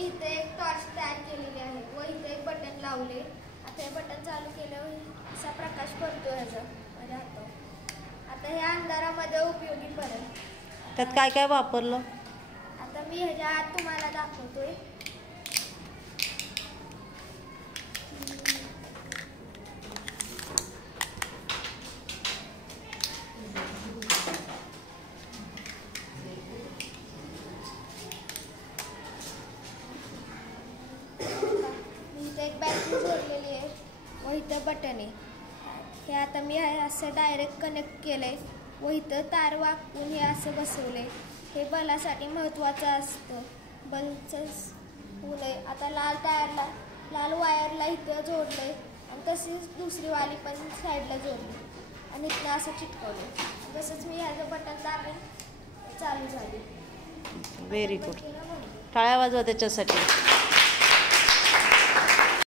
मी इथे एक टॉर्च तयार केलेली आहे व इथे एक बटन लावले. आता हे बटन चालू केल्यावर असा प्रकाश पडतो ह्याचा माझ्या हातावर. आता हे अंधारामध्ये उपयोगी पडेल. त्यात काय काय वापरलं? आता मी ह्याच्या आत तुम्हाला दाखवतोय. एक बॅटरी जोडलेली आहे व इथं बटन आहे. हे आता मी असं डायरेक्ट कनेक्ट केलंय व इथं तार वाकून हे असं बसवलंय. हे बलासाठी महत्त्वाचं असतं. बलचं फुलं आता लाल वायरला इथं जोडलंय आणि तशीच दुसरी वाली पण साईडला जोडली आणि इथनं असं चिटकवलं. तसंच मी ह्याचं बटन दाबून चालू झाली. Very good. टाळ्या वाजवा त्याच्यासाठी.